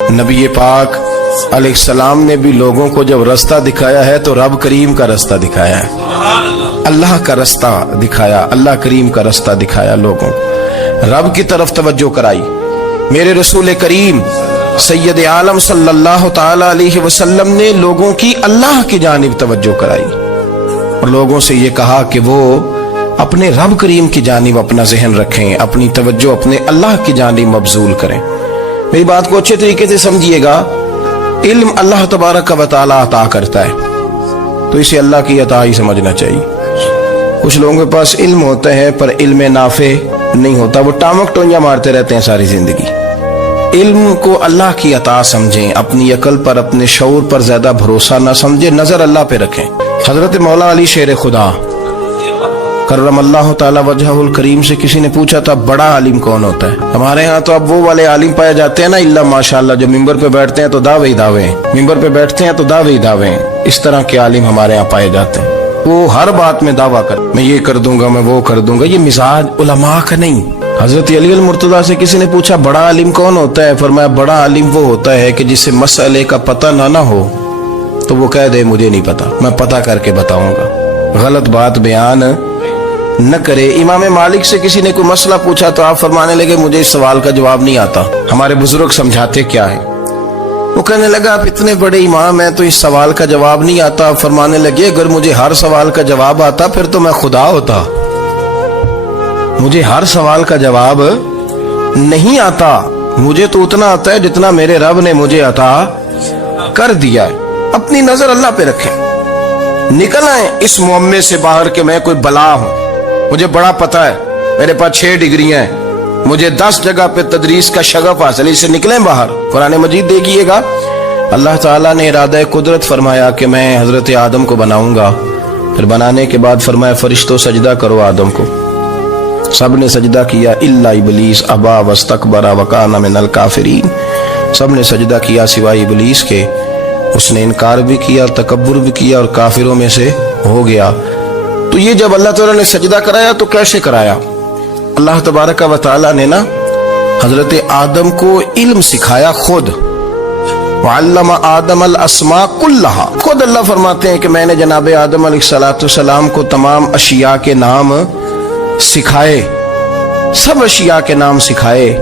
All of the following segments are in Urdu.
نبی پاک علیہ السلام نے بھی لوگوں کو جب رستہ دکھایا ہے تو رب کریم کا رستہ دکھایا ہے، اللہ کا رستہ دکھایا، اللہ کریم کا رستہ دکھایا، لوگوں رب کی طرف توجہ کرائی۔ میرے رسول کریم سید عالم صلی اللہ تعالی علیہ وسلم نے لوگوں کی اللہ کی جانب توجہ کرائی اور لوگوں سے یہ کہا کہ وہ اپنے رب کریم کی جانب اپنا ذہن رکھیں، اپنی توجہ اپنے اللہ کی جانب مبذول کریں۔ میری بات کو اچھے طریقے سے سمجھیے گا، علم اللہ تبارک و تعالی عطا کرتا ہے تو اسے اللہ کی عطا ہی سمجھنا چاہیے۔ کچھ لوگوں کے پاس علم ہوتا ہے پر علم نافع نہیں ہوتا، وہ ٹامک ٹونجا مارتے رہتے ہیں ساری زندگی۔ علم کو اللہ کی عطا سمجھیں، اپنی عقل پر اپنے شعور پر زیادہ بھروسہ نہ سمجھیں، نظر اللہ پہ رکھیں۔ حضرت مولا علی شیر خدا کرم اللہ تعالی وجہہ الکریم سے کسی نے پوچھا تھا بڑا عالم کون ہوتا ہے؟ ہمارے ہاں تو اب وہ والے عالم پائے جاتے ہیں نا، اللہ ماشاءاللہ، جو ممبر پہ بیٹھتے ہیں تو دعوے ہی دعوے ہیں، ممبر پہ بیٹھتے ہیں تو دعوے ہی دعوے ہیں۔ اس طرح کے عالم ہمارے ہاں پائے جاتے ہیں، وہ ہر بات میں دعویٰ کر، میں یہ کر دوں گا، میں وہ کر دوں گا۔ یہ مزاج علماء کا نہیں۔ حضرت علی المرتضیٰ سے کسی نے پوچھا بڑا عالم کون ہوتا ہے؟ فرمایا بڑا عالم وہ ہوتا ہے کہ جسے مسئلے کا پتہ نہ ہو تو وہ کہہ دے مجھے نہیں پتا، میں پتہ کر کے بتاؤں گا، غلط بات بیان نہ کرے۔ امام مالک سے کسی نے کوئی مسئلہ پوچھا تو آپ فرمانے لگے مجھے اس سوال کا جواب نہیں آتا، ہمارے بزرگ سمجھاتے کیا ہے؟ وہ کہنے لگا آپ اتنے بڑے امام ہیں تو اس سوال کا جواب نہیں آتا۔ آپ فرمانے لگے اگر مجھے ہر سوال کا جواب آتا پھر تو میں خدا ہوتا، مجھے ہر سوال کا جواب نہیں آتا، مجھے تو اتنا آتا ہے جتنا میرے رب نے مجھے عطا کر دیا ہے۔ اپنی نظر اللہ پہ رکھیں، نکل آئیں اس معمے سے باہر کہ میں کوئی بلا ہوں، مجھے بڑا پتہ ہے، میرے پاس 6 ڈگریاں ہیں، مجھے 10 جگہ پہ تدریس کا شغف حاصل ہے، اس سے نکلیں باہر۔ قرآن مجید دیکھیے گا، اللہ تعالیٰ نے ارادہ قدرت فرمایا کہ میں حضرت آدم کو بناؤں گا، پھر بنانے کے بعد فرمایا فرشتوں سجدہ کرو آدم کو، سب نے سجدہ کیا الا ابلیس ابا واستکبر وکان من الکافرین، سب نے سجدہ کیا سوائے ابلیس کے، اس نے انکار بھی کیا، تکبر بھی کیا اور کافروں میں سے ہو گیا۔ تو یہ جب اللہ تعالیٰ نے سجدہ کرایا تو کیسے کرایا؟ اللہ تبارک و تعالیٰ نے نا حضرت آدم کو علم سکھایا خود، وعلم آدم الاسماء کلہا، خود اللہ فرماتے ہیں کہ میں نے جناب آدم علیہ السلام کو تمام اشیاء کے نام سکھائے، سب اشیاء کے نام سکھائے۔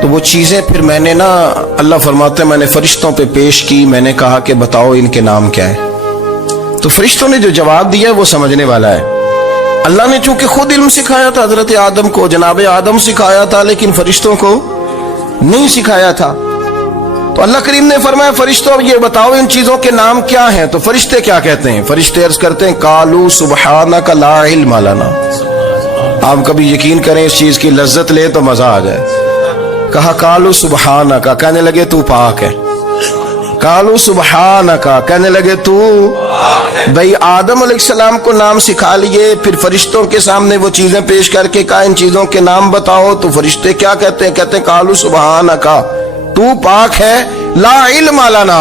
تو وہ چیزیں پھر میں نے نا، اللہ فرماتے ہیں میں نے فرشتوں پہ پیش کی، میں نے کہا کہ بتاؤ ان کے نام کیا ہے، تو فرشتوں نے جو جواب دیا وہ سمجھنے والا ہے۔ اللہ نے چونکہ خود علم سکھایا تھا حضرت آدم کو، جناب آدم سکھایا تھا، لیکن فرشتوں کو نہیں سکھایا تھا۔ تو اللہ کریم نے فرمایا فرشتوں یہ بتاؤ ان چیزوں کے نام کیا ہیں؟ تو فرشتے کیا کہتے ہیں؟ فرشتے عرض کرتے ہیں قالوا سبحانک لا علم لنا۔ آپ کبھی یقین کریں اس چیز کی لذت لے تو مزہ آ جائے۔ کہا قالوا سبحانک، کہنے لگے تو پاک ہے، قالوا سبحانک، کہنے لگے تو بھئی آدم علیہ السلام کو نام سکھا لیے، پھر فرشتوں کے سامنے وہ چیزیں پیش کر کے کہا ان چیزوں کے نام بتاؤ، تو فرشتے کیا کہتے ہیں؟ کہتے ہیں قالوا سبحانک، تو پاک ہے، لا علم لنا،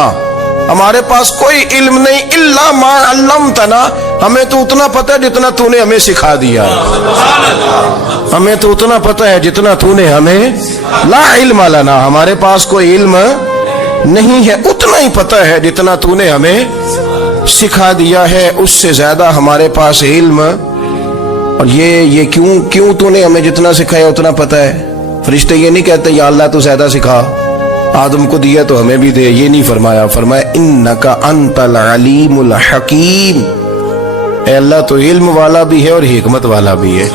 ہمارے پاس کوئی علم نہیں، الا ما علمتنا، ہمیں تو اتنا پتہ ہے جتنا تو نے ہمیں سکھا دیا، ہمیں تو اتنا پتہ ہے جتنا تو نے ہمیں، لا علم لنا، ہمارے پاس کوئی علم نہیں ہے، اتنا ہی پتہ ہے جتنا تو نے ہمیں سکھا دیا ہے، اس سے زیادہ ہمارے پاس علم۔ اور یہ کیوں تو نے ہمیں جتنا سکھایا اتنا پتہ ہے؟ فرشتے یہ نہیں کہتے یا اللہ تو زیادہ سکھا، آدم کو دیا تو ہمیں بھی دے، یہ نہیں فرمایا، فرمایا انک انت العلیم الحکیم، اے اللہ تو علم والا بھی ہے اور حکمت والا بھی ہے،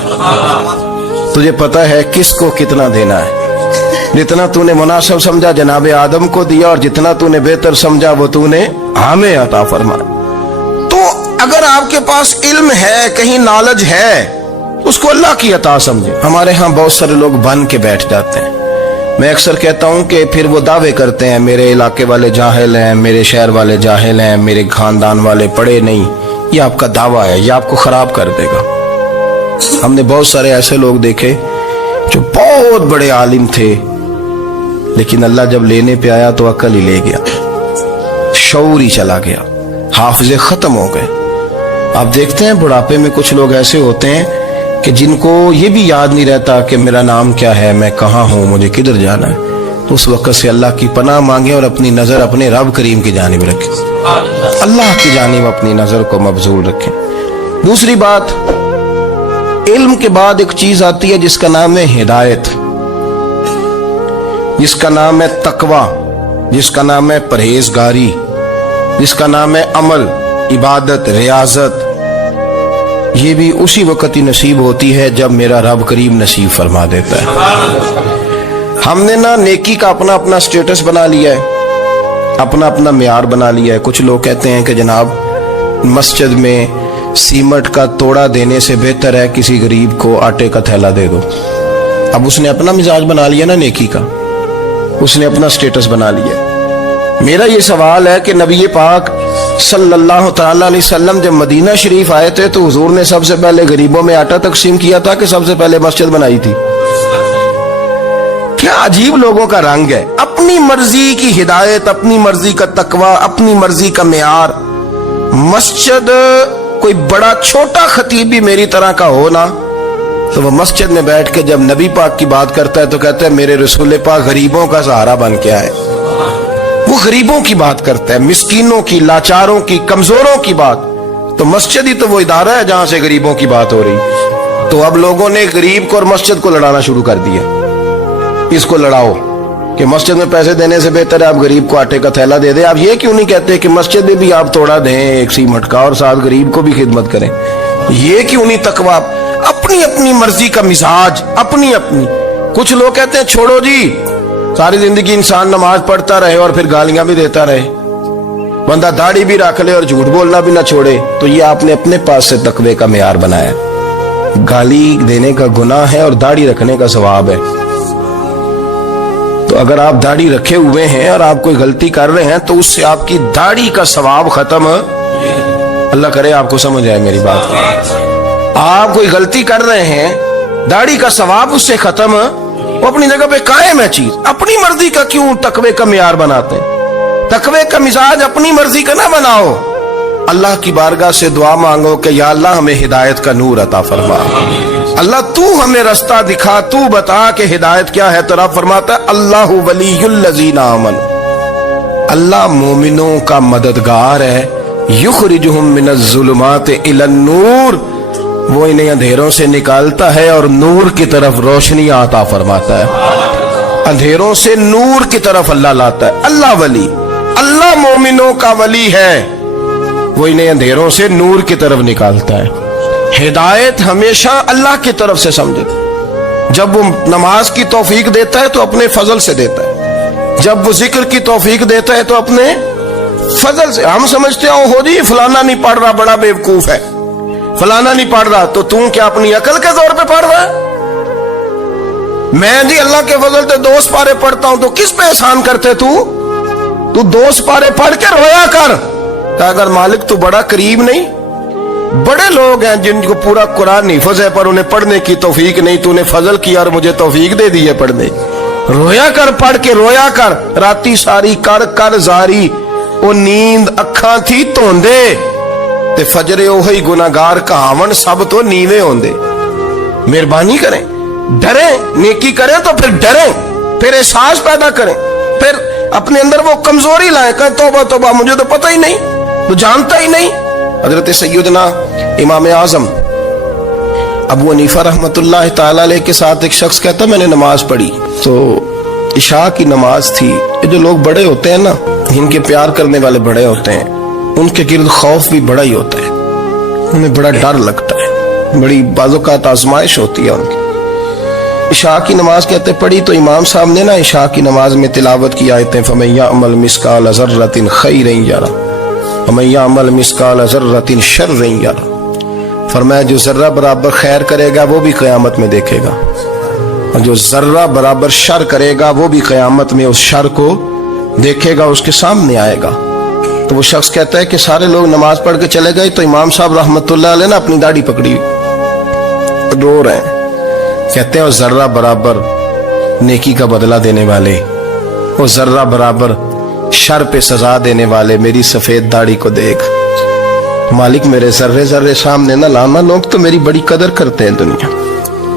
تجھے پتہ ہے کس کو کتنا دینا ہے، جتنا تو نے مناسب سمجھا جناب آدم کو دیا، اور جتنا تو نے بہتر سمجھا وہ تو نے ہمیں عطا فرمایا۔ تو اگر آپ کے پاس علم ہے، کہیں نالج ہے، اس کو اللہ کی عطا سمجھے۔ ہمارے ہاں بہت سارے لوگ بن کے بیٹھ جاتے ہیں، میں اکثر کہتا ہوں کہ پھر وہ دعوے کرتے ہیں میرے علاقے والے جاہل ہیں، میرے شہر والے جاہل ہیں، میرے خاندان والے پڑھے نہیں۔ یہ آپ کا دعویٰ ہے، یہ آپ کو خراب کر دے گا۔ ہم نے بہت سارے ایسے لوگ دیکھے جو بہت بڑے عالم تھے، لیکن اللہ جب لینے پہ آیا تو عقل ہی لے گیا، شعور ہی چلا گیا، حافظے ختم ہو گئے۔ آپ دیکھتے ہیں بڑھاپے میں کچھ لوگ ایسے ہوتے ہیں کہ جن کو یہ بھی یاد نہیں رہتا کہ میرا نام کیا ہے، میں کہاں ہوں، مجھے کدھر جانا ہے، تو اس وقت سے اللہ کی پناہ مانگیں اور اپنی نظر اپنے رب کریم کی جانب رکھیں، اللہ کی جانب اپنی نظر کو مبذول رکھیں۔ دوسری بات، علم کے بعد ایک چیز آتی ہے جس کا نام ہے ہدایت، جس کا نام ہے تقوی، جس کا نام ہے پرہیزگاری، جس کا نام ہے عمل، عبادت، ریاضت۔ یہ بھی اسی وقت ہی نصیب ہوتی ہے جب میرا رب کریم نصیب فرما دیتا ہے۔ ہم نے نا نیکی کا اپنا اپنا سٹیٹس بنا لیا ہے، اپنا اپنا معیار بنا لیا ہے۔ کچھ لوگ کہتے ہیں کہ جناب مسجد میں سیمنٹ کا توڑا دینے سے بہتر ہے کسی غریب کو آٹے کا تھیلا دے دو۔ اب اس نے اپنا مزاج بنا لیا نا نیکی کا، اس نے اپنا سٹیٹس بنا لیا۔ میرا یہ سوال ہے کہ نبی پاک صلی اللہ تعالیٰ علیہ وسلم جب مدینہ شریف آئے تھے تو حضور نے سب سے پہلے غریبوں میں آٹا تقسیم کیا تھا کہ سب سے پہلے مسجد بنائی تھی؟ کیا عجیب لوگوں کا رنگ ہے، اپنی مرضی کی ہدایت، اپنی مرضی کا تقوی، اپنی مرضی کا معیار۔ مسجد کوئی بڑا چھوٹا خطیب بھی میری طرح کا ہو نا تو وہ مسجد میں بیٹھ کے جب نبی پاک کی بات کرتا ہے تو کہتا ہے میرے رسول پاک غریبوں کا سہارا بن کے آئے۔ وہ غریبوں کی بات کرتا ہے، مسکینوں کی، لاچاروں کی، کمزوروں کی بات۔ تو مسجد ہی تو وہ ادارہ ہے جہاں سے غریبوں کی بات ہو رہی۔ تو اب لوگوں نے غریب کو اور مسجد کو لڑانا شروع کر دیا، اس کو لڑاؤ کہ مسجد میں پیسے دینے سے بہتر ہے آپ غریب کو آٹے کا تھیلا دے دیں۔ آپ یہ کیوں نہیں کہتے کہ مسجد میں بھی آپ توڑا دیں ایک سیمنٹ کا اور ساتھ غریب کو بھی خدمت کریں؟ یہ کیوں نہیں تقوی؟ اپنی اپنی مرضی کا مزاج، اپنی اپنی۔ کچھ لوگ کہتے ہیں چھوڑو جی، ساری زندگی انسان نماز پڑھتا رہے اور پھر گالیاں بھی دیتا رہے، بندہ داڑھی بھی رکھ لے اور جھوٹ بولنا بھی نہ چھوڑے، تو یہ آپ نے اپنے پاس سے تقوی کا معیار بنایا۔ گالی دینے کا گناہ ہے اور داڑھی رکھنے کا ثواب ہے۔ تو اگر آپ داڑھی رکھے ہوئے ہیں اور آپ کوئی غلطی کر رہے ہیں تو اس سے آپ کی داڑھی کا ثواب ختم، اللہ کرے آپ کو سمجھ آئے میری بات۔ آپ کوئی غلطی کر رہے ہیں، داڑھی کا ثواب اس سے ختم، وہ اپنی جگہ پہ قائم ہے چیز۔ اپنی مرضی کا کیوں تقوی کا معیار بناتے ہیں؟ تقوی کا مزاج اپنی مرضی کا نہ بناؤ۔ اللہ کی بارگاہ سے دعا مانگو کہ یا اللہ ہمیں ہدایت کا نور عطا فرما، اللہ تو ہمیں رستہ دکھا، تو بتا کہ ہدایت کیا ہے۔ تو رب فرماتا ہے اللہ ولی الذین آمنوا، اللہ مومنوں کا مددگار ہے، یخرجہم من الظلمات الی النور، وہ انہیں اندھیروں سے نکالتا ہے اور نور کی طرف روشنی عطا فرماتا ہے۔ اندھیروں سے نور کی طرف اللہ لاتا ہے۔ اللہ ولی، اللہ مومنوں کا ولی ہے، وہ انہیں اندھیروں سے نور کی طرف نکالتا ہے۔ ہدایت ہمیشہ اللہ کی طرف سے سمجھے۔ جب وہ نماز کی توفیق دیتا ہے تو اپنے فضل سے دیتا ہے، جب وہ ذکر کی توفیق دیتا ہے تو اپنے فضل سے۔ ہم سمجھتے ہیں ہو جی فلانا نہیں پڑھ رہا بڑا بیوقوف ہے، فلانا نہیں پڑھ رہا، تو تم کیا اپنی عقل کے زور پہ پڑھ رہا ہے؟ میں جی اللہ کے فضل سے 2 سپارے پڑھتا ہوں، تو کس پہ احسان کرتے تو 2 سپارے پڑھ کے رویا کر کہ اگر مالک تو بڑا قریب نہیں۔ بڑے لوگ ہیں جن کو پورا قرآن حفظ ہے پر انہیں پڑھنے کی توفیق نہیں، تو نے فضل کیا اور مجھے توفیق دے دی ہے پڑھنے۔ رویا کر، پڑھ کے رویا کر، راتی ساری کر کر زاری، وہ نیند اکھاں تھی توندے تے فجرے اوہی گناہگار کہاون سب تو نیوے ہوندے۔ مہربانی کریں، ڈریں، نیکی کریں تو پھر ڈریں، پھر احساس پیدا کریں، پھر اپنے اندر وہ کمزوری لائیں کہ توبہ توبہ مجھے تو پتہ ہی نہیں، تو جانتا ہی نہیں۔ حضرت سیدنا امام اعظم ابو حنیفہ رحمۃ اللہ تعالی علیہ کے ساتھ ایک شخص کہتا میں نے نماز پڑھی، تو عشاء کی نماز تھی۔ یہ جو لوگ بڑے ہوتے ہیں نا، جن کے پیار کرنے والے بڑے ہوتے ہیں، ان کے گرد خوف بھی بڑا ہی ہوتا ہے، انہیں بڑا ڈر لگتا ہے، بڑی بعض اوقات آزمائش ہوتی ہے ان کی۔ عشاء کی نماز کہتے پڑھی تو امام صاحب نے نا عشاء کی نماز میں تلاوت کی آیتیں فَمَن يَعْمَلْ مِثْقَالَ ذَرَّةٍ خَيْرًا يَرَهُ وَمَن يَعْمَلْ مِثْقَالَ ذَرَّةٍ شَرًّا يَرَهُ، فرمایا جو ذرہ برابر خیر کرے گا وہ بھی قیامت میں دیکھے گا، اور جو ذرہ برابر شر کرے گا وہ بھی قیامت میں اس شر کو دیکھے گا، اس کے سامنے آئے گا۔ تو وہ شخص کہتا ہے کہ سارے لوگ نماز پڑھ کے چلے گئے، تو امام صاحب رحمت اللہ علیہ نے اپنی داڑھی پکڑی، رو رہے ہیں، کہتے ہیں وہ ذرہ برابر نیکی کا بدلہ دینے والے، وہ ذرہ برابر شر پہ سزا دینے والے میری سفید داڑھی کو دیکھ، مالک میرے ذرے ذرے سامنے نہ لانا، لوگ تو میری بڑی قدر کرتے ہیں دنیا۔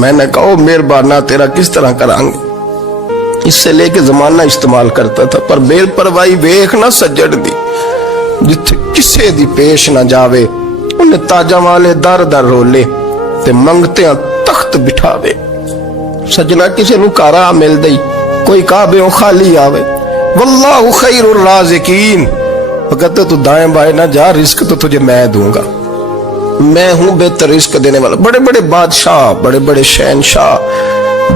میں نے کہا مہربانہ تیرا کس طرح کرانگے, اس سے لے کے زمانہ استعمال کرتا تھا, پر بے پرواہی ویکھ نہ سجڑ دی, جتھے کسے دی پیش نہ جاوے انہیں تاجاں والے در در رولے تے منگتے ہیں تخت بٹھاوے. سجنا کسے نو کارا مل دئی, کوئی کعبے خالی آوے. واللہ خیر الرازقین, وہ کہتے تو دائیں بائیں نہ جا, رزق تو تجھے میں دوں گا, میں ہوں بہتر رزق دینے والا. بڑے بڑے بادشاہ, بڑے بڑے شہنشاہ,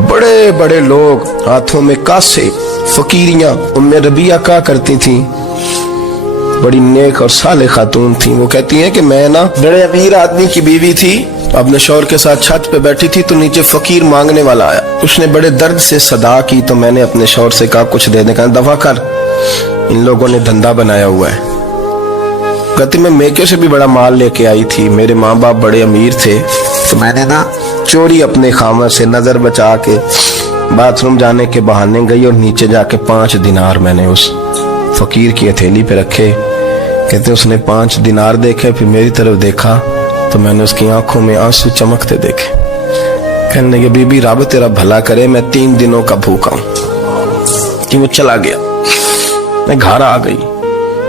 بڑے بڑے لوگ ہاتھوں میں کاسے, فقیریاں. ام ربیعہ کہا کرتی تھیں, بڑی نیک اور صالح خاتون تھیں. وہ کہتی ہیں کہ میں نا بڑے امیر آدمی کی بیوی تھی, اپنے شوہر کے ساتھ چھت پہ بیٹھی تھی تو نیچے فقیر مانگنے والا آیا. اس نے بڑے درد سے صدا کی تو میں نے اپنے شوہر سے کہا کچھ دے دے, کہا دفع کر, ان لوگوں نے دھندا بنایا ہوا ہے. کہتی میں میکے سے بھی بڑا مال لے کے آئی تھی, میرے ماں باپ بڑے امیر تھے, تو میں نے نا چوری اپنے خامہ سے نظر بچا کے باتھ روم جانے کے بہانے گئی اور نیچے جا کے 5 دینار میں نے اس فقیر کی ہتھیلی پہ رکھے. کہتے اس نے 5 دینار دیکھے, پھر میری طرف دیکھا تو میں نے اس کی آنکھوں میں آنسو چمکتے دیکھے. کہنے لگے بی بی رب تیرا بھلا کرے, میں 3 دنوں کا بھوکا ہوں. کہ وہ چلا گیا. میں گھر آ گئی,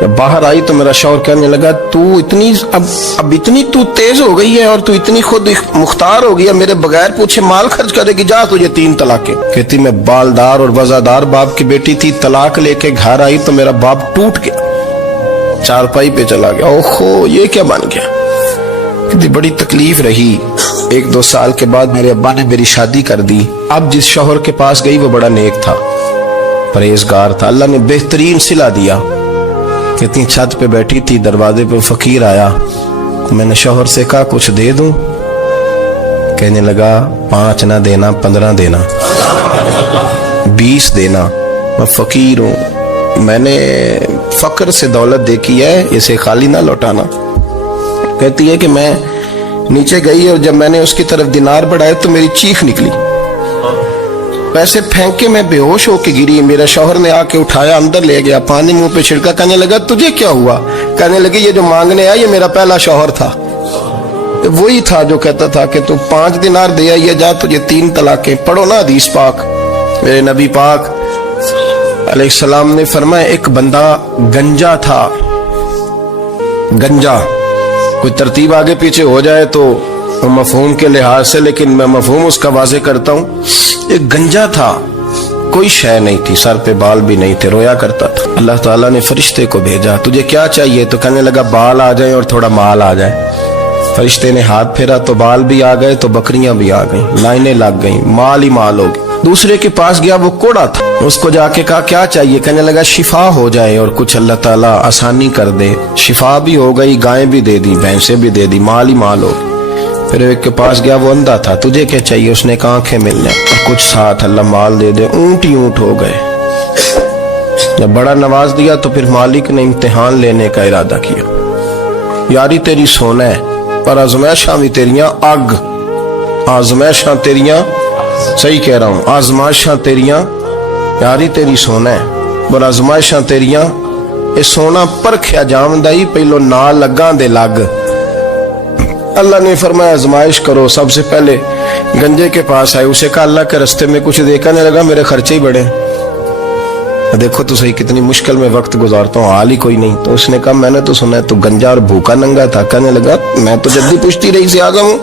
جب باہر آئی تو میرا شوہر کہنے لگا تو اتنی اب اتنی تو تیز ہو گئی ہے اور تو اتنی خود مختار ہو گئی ہے, میرے بغیر پوچھے مال خرچ کرے گی, جا تجھے 3 طلاقیں. کہتی میں بالدار اور وزادار باپ کی بیٹی تھی, طلاق لے کے گھر آئی تو میرا باپ ٹوٹ گیا, چارپائی پہ چلا گیا. اوہو یہ کیا بن گیا. کہتی بڑی تکلیف رہی. 1-2 سال کے بعد میرے ابا نے میری شادی کر دی. اب جس شوہر کے پاس گئی وہ بڑا نیک تھا, پرہیزگار تھا, اللہ نے بہترین صلہ دیا. کہتی چھت پہ بیٹھی تھی, دروازے پہ فقیر آیا, میں نے شوہر سے کہا کچھ دے دوں. کہنے لگا 5 نہ دینا, 15 دینا, 20 دینا, میں فقیر ہوں, میں نے فقر سے دولت دیکھی ہے, اسے خالی نہ لوٹانا. کہتی ہے کہ میں نیچے گئی اور جب میں نے اس کی طرف دینار بڑھائے تو میری چیخ نکلی, پیسے پھینک کے میں بے ہوش ہو کے گری. میرا شوہر نے آ کے اٹھایا, اندر لے گیا, پانی منہ پہ چھڑکا. کہنے لگا تجھے کیا ہوا. کہنے لگے یہ جو مانگنے آیا یہ میرا پہلا شوہر تھا, وہی تھا جو کہتا تھا کہ تو 5 دینار دے آئیے, جا تجھے 3 طلاقیں. پڑھو نا حدیث پاک. میرے نبی پاک علیہ السلام نے فرمایا ایک بندہ گنجا تھا. گنجا کوئی ترتیب آگے پیچھے ہو جائے تو مفہوم کے لحاظ سے, لیکن میں مفہوم اس کا واضح کرتا ہوں. ایک گنجا تھا, کوئی شے نہیں تھی, سر پہ بال بھی نہیں تھے, رویا کرتا تھا. اللہ تعالیٰ نے فرشتے کو بھیجا, تجھے کیا چاہیے. تو کہنے لگا بال آ جائیں اور تھوڑا مال آ جائے. فرشتے نے ہاتھ پھیرا تو بال بھی آ گئے, تو بکریاں بھی آ گئیں, لائنیں لگ گئیں, مال ہی مال ہو گئے. دوسرے کے پاس گیا, وہ کوڑا تھا, اس کو جا کے کہا کیا چاہیے. کہنے لگا شفا ہو جائے اور کچھ اللہ تعالیٰ آسانی کر دے. شفا بھی ہو گئی, گائیں بھی دے دی, بھینسیں بھی دے دی, مال ہی مال ہو. پھر ایک کے پاس گیا, وہ اندھا تھا, تجھے کیا چاہیے. اس نے کہا آنکھیں مل جائیں اور کچھ ساتھ اللہ مال دے دے. اونٹ ہی اونٹ ہو گئے. جب بڑا نواز دیا تو پھر مالک نے امتحان لینے کا ارادہ کیا. یاری تیری سونا ہے پر آزمائشاں بھی تیریاں اگ. آزمائشاں تیریاں, صحیح کہہ رہا ہوں, آزمائشاں تیریاں, یاری تیری سونا ہے پر آزمائشاں تیریاں. اے سونا پرکھیا جامدائی, پہلو نہ لگاں دے لگ. اللہ نے فرمایا آزمائش کرو. سب سے پہلے گنجے کے پاس آئے, اسے کہا اللہ کے رستے میں کچھ دیکھا نہیں لگا, میرے خرچے ہی بڑے. دیکھو تو صحیح کتنی مشکل میں وقت گزارتا ہوں, حال ہی کوئی نہیں. تو اس نے کہا میں نے تو سنا ہے تو گنجا اور بھوکا ننگا تھا. کہنے لگا میں تو جلدی پوچھتی رہی سے اعظم ہوں,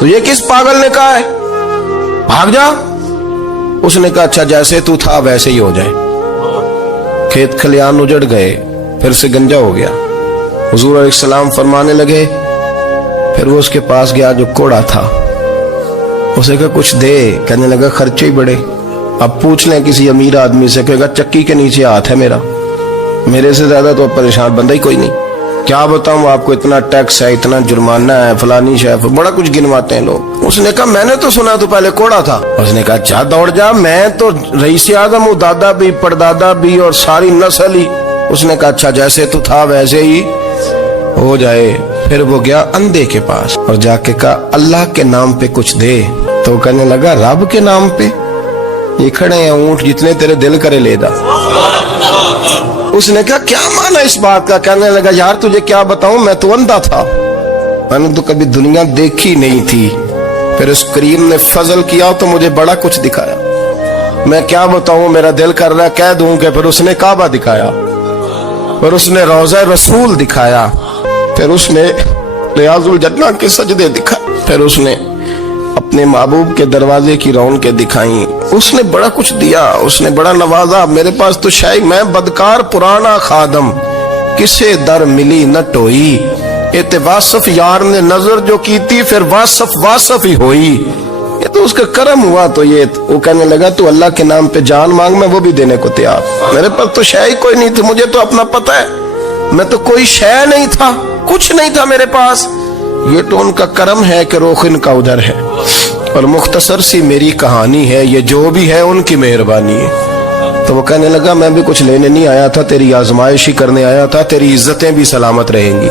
تو یہ کس پاگل نے کہا ہے بھاگ جا. اس نے کہا اچھا جیسے تو تھا ویسے ہی ہو جائے. کھیت کھلیان اجڑ گئے, پھر سے گنجا ہو گیا. حضور علیہ السلام فرمانے لگے, پھر وہ اس کے پاس گیا جو کوڑا تھا, اسے کہا کچھ دے. کہنے لگا خرچے ہی بڑے. اب پوچھ لیں کسی امیر آدمی سے, کہے گا چکی کے نیچے ہاتھ ہے میرا, میرے سے زیادہ تو پریشان بندہ ہی کوئی نہیں. کیا بتاؤں آپ کو, اتنا ٹیکس ہے, اتنا جرمانہ ہے, فلانی شے, بڑا کچھ گنواتے ہیں لوگ. اس نے کہا میں نے تو سنا تو پہلے کوڑا تھا. اس نے کہا اچھا دوڑ جا, میں تو رئیس اعظم ہوں, دادا بھی پردادا بھی اور ساری نسل ہی. اس نے کہا اچھا جیسے تو تھا ویسے ہی ہو جائے. پھر وہ گیا اندھے کے پاس اور جا کے کہا اللہ کے نام پہ کچھ دے. تو کہنے لگا رب کے نام پہ, یہ کھڑے ہیں اونٹ, جتنے تیرے دل کرے لے دا. اس نے کہا کیا مانا اس بات کا. کہنے لگا یار تجھے کیا بتاؤں, میں تو اندھا تھا, میں نے تو کبھی دنیا دیکھی نہیں تھی, پھر اس کریم نے فضل کیا تو مجھے بڑا کچھ دکھایا. میں کیا بتاؤں, میرا دل کر رہا ہے کہہ دوں کہ پھر اس نے کعبہ دکھایا, پھر اس نے روضہ رسول دکھایا, پھر اس نے ریاض الجنہ کے سجدے دکھائے, پھر اس نے اپنے محبوب کے دروازے کی رونقیں دکھائیں. اس نے بڑا کچھ دیا, اس نے بڑا نوازا. میرے پاس تو شاید میں بدکار پرانا خادم, کسے در ملی نہ ٹوئی. اے واصف یار نے نظر جو کی تھی, پھر واصف ہی ہوئی. یہ تو اس کا کرم ہوا. تو یہ وہ کہنے لگا تو اللہ کے نام پہ جان مانگ, میں وہ بھی دینے کو تیار. میرے پاس تو شے کوئی نہیں تھی, مجھے تو اپنا پتہ ہے, میں تو کوئی شے نہیں تھا, کچھ نہیں تھا میرے پاس. یہ تو ان کا کرم ہے کہ رخ ان کا ادھر ہے. اور مختصر سی میری کہانی ہے, یہ جو بھی ہے ان کی مہربانی ہے. تو وہ کہنے لگا میں بھی کچھ لینے نہیں آیا تھا, تیری آزمائش ہی کرنے آیا تھا. تیری عزتیں بھی سلامت رہیں گی,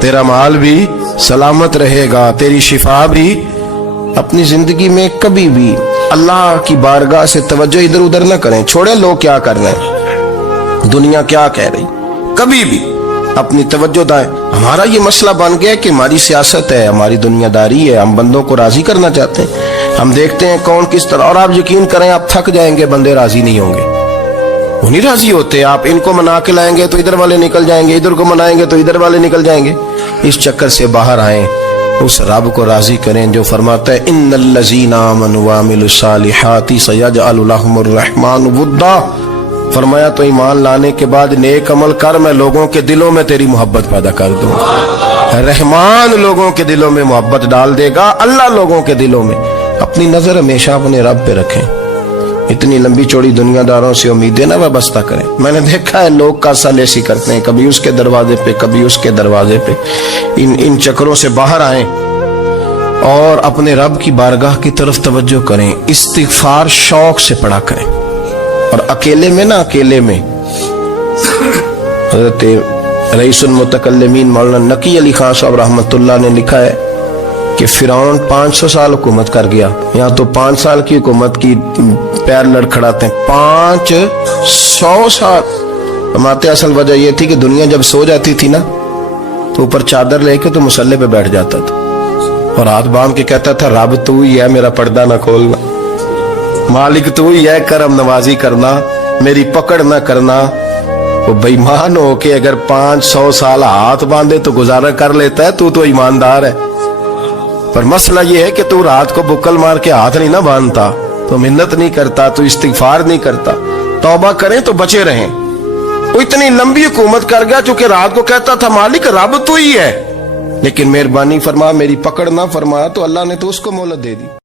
تیرا مال بھی سلامت رہے گا, تیری شفا بھی. اپنی زندگی میں کبھی بھی اللہ کی بارگاہ سے توجہ ادھر ادھر نہ کریں. چھوڑیں لوگ کیا کر رہے ہیں, دنیا کیا کہہ رہی, کبھی بھی اپنی توجہ دائیں. ہمارا یہ مسئلہ بن گیا کہ ہماری سیاست ہے, ہماری دنیا داری ہے, ہم بندوں کو راضی کرنا چاہتے ہیں. ہم دیکھتے ہیں کون کس طرح, اور آپ یقین کریں آپ تھک جائیں گے, بندے راضی نہیں ہوں گے, وہ نہیں راضی ہوتے. آپ ان کو منا کے لائیں گے تو ادھر والے نکل جائیں گے, ادھر کو منائیں گے تو ادھر والے نکل جائیں گے. اس چکر سے باہر آئیں, اس رب کو راضی کریں جو فرماتا ہے ان الذین آمنوا وعملوا الصالحات سیجعل لهم الرحمن ودا. فرمایا تو ایمان لانے کے بعد نیک عمل کر, میں لوگوں کے دلوں میں تیری محبت پیدا کر دوں. رحمان لوگوں کے دلوں میں محبت ڈال دے گا, اللہ لوگوں کے دلوں میں. اپنی نظر ہمیشہ اپنے رب پہ رکھیں. اتنی لمبی چوڑی دنیا داروں سے امیدیں نہ وابستہ کریں. میں نے دیکھا ہے لوگ کاسا لیسی کرتے ہیں, کبھی اس کے دروازے پہ کبھی اس کے دروازے پہ. ان چکروں سے باہر آئیں اور اپنے رب کی بارگاہ کی طرف توجہ کریں. استغفار شوق سے پڑھا کریں, اور اکیلے میں نا, اکیلے میں. حضرت رئیس المتکلمین مولانا نقی علی خان صاحب رحمۃ اللہ نے لکھا ہے کہ فرعون 500 سال حکومت کر گیا. یہاں تو 5 سال کی حکومت کی پیر لڑکھڑاتے ہیں, 500 سال. فرماتے اصل وجہ یہ تھی کہ دنیا جب سو جاتی تھی نا تو اوپر چادر لے کے تو مصلے پہ بیٹھ جاتا تھا, اور ہاتھ باندھ کے کہتا تھا رب تو ہی ہے, میرا پردہ نہ کھولنا, مالک تو ہی ہے, کرم نوازی کرنا, میری پکڑ نہ کرنا. وہ بے ایمان ہو کے اگر 500 سال ہاتھ باندھے تو گزارا کر لیتا ہے, تو ایماندار ہے. پر مسئلہ یہ ہے کہ تو رات کو بکل مار کے ہاتھ نہیں نہ باندھتا, تو منت نہیں کرتا, تو استغفار نہیں کرتا. توبہ کریں تو بچے رہیں. وہ اتنی لمبی حکومت کر گیا چونکہ رات کو کہتا تھا مالک رب تو ہی ہے, لیکن مہربانی فرما, میری پکڑ نہ فرمایا, تو اللہ نے تو اس کو مہلت دے دی.